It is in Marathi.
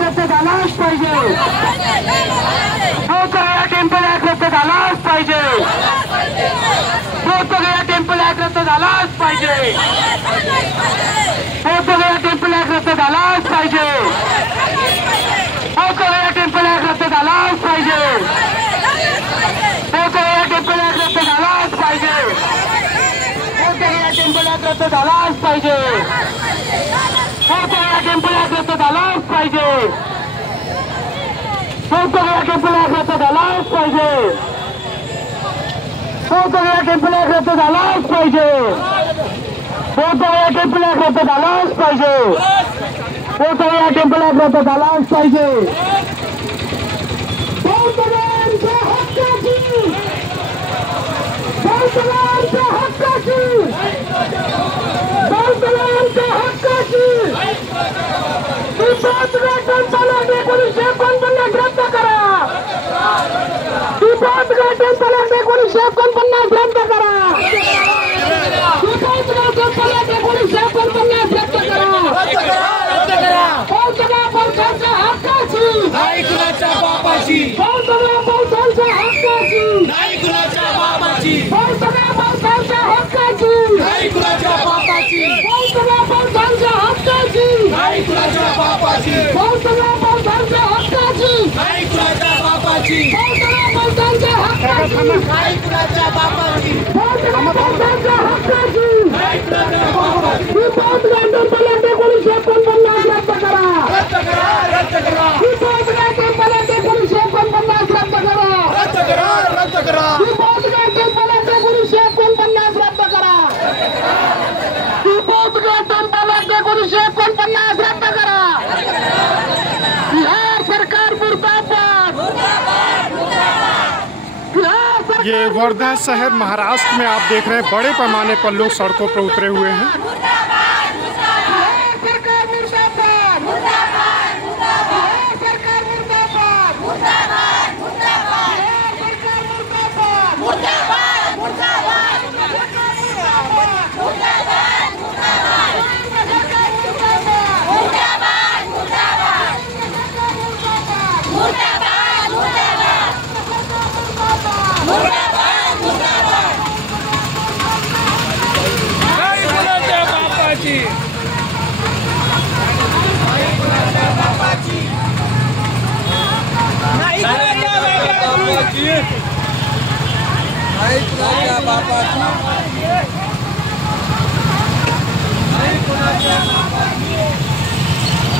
रद्द झालाच पाहिजे। बोधगया टेम्पल ऍक्ट रद्द झालाच पाहिजे। बोधगया टेम्पल ऍक्ट रद्द झालाच पाहिजे। बोधगया टेम्पल ऍक्ट रद्द झालाच पाहिजे। बोधगया टेम्पल ऍक्ट रद्द झालाच पाहिजे। बोधगया टेम्पल ऍक्ट रद्द झालाच पाहिजे। बोधगया टेम्पल ऍक्ट रद्द झालाच पाहिजे। बोधगया टेम्पल ऍक्ट रद्द झालाच पाहिजे। बोधगया टेम्पल ऍक्ट रद्द झालाच पाहिजे। बोधगया टेम्पल ऍक्ट रद्द झालाच पाहिजे। बोधगया टेम्पल ऍक्ट रद्द झालाच पाहिजे। बोधगया टेम्पल ऍक्ट रद्द झालाच पाहिजे। बौद्धगांच्या हक्काची, बौद्धगांच्या हक्काची, बौद्धगांच्या हक्काची बोधगया टेम्पल ऍक्ट 1949 रद्द करा। बोधगया टेम्पल ऍक्ट 1949 रद्द करा। बोधगया टेम्पल ऍक्ट 1949 रद्द करा। बौद्धगा बौद्धांच्या हक्काची, नाही कुणाच्या बापाची, बौद्धगा बौद्धांच्या हक्काची, नाही कुणाच्या बापाची, बौद्धगा बौद्धांच्या हक्काची, नाही कुणाच्या बापाची, बौद्धगा बौद्धांच्या हक्काची, नाही कुणाच्या बापाची, बौद्धगा बौद्धांच्या हक्काची, नाही कुणाच्या बापाची, बौद्धगा बौद्धांच्या हक्काची, नाही कुणाच्या बापाची, बौद्धगा बौद्धांच्या हक्काची, नाही कुणाच्या बापाची, बोधगया टेम्पल ऍक्ट 1949 रद्द करा। रद्द करा, रद्द करा, बोधगया टेम्पल ऍक्ट 1949 रद्द करा। रद्द करा, रद्द करा, बोधगया टेम्पल ऍक्ट 1949 रद्द करा। बोधगया टेम्पल ऍक्ट 1949 रद्द करा। बिहार सरकार मुर्दाबाद, बिहार सरकार। ये वर्धा शहर महाराष्ट्र में आप देख रहे हैं बड़े पैमाने पर लोग सड़कों पर उतरे हुए हैं।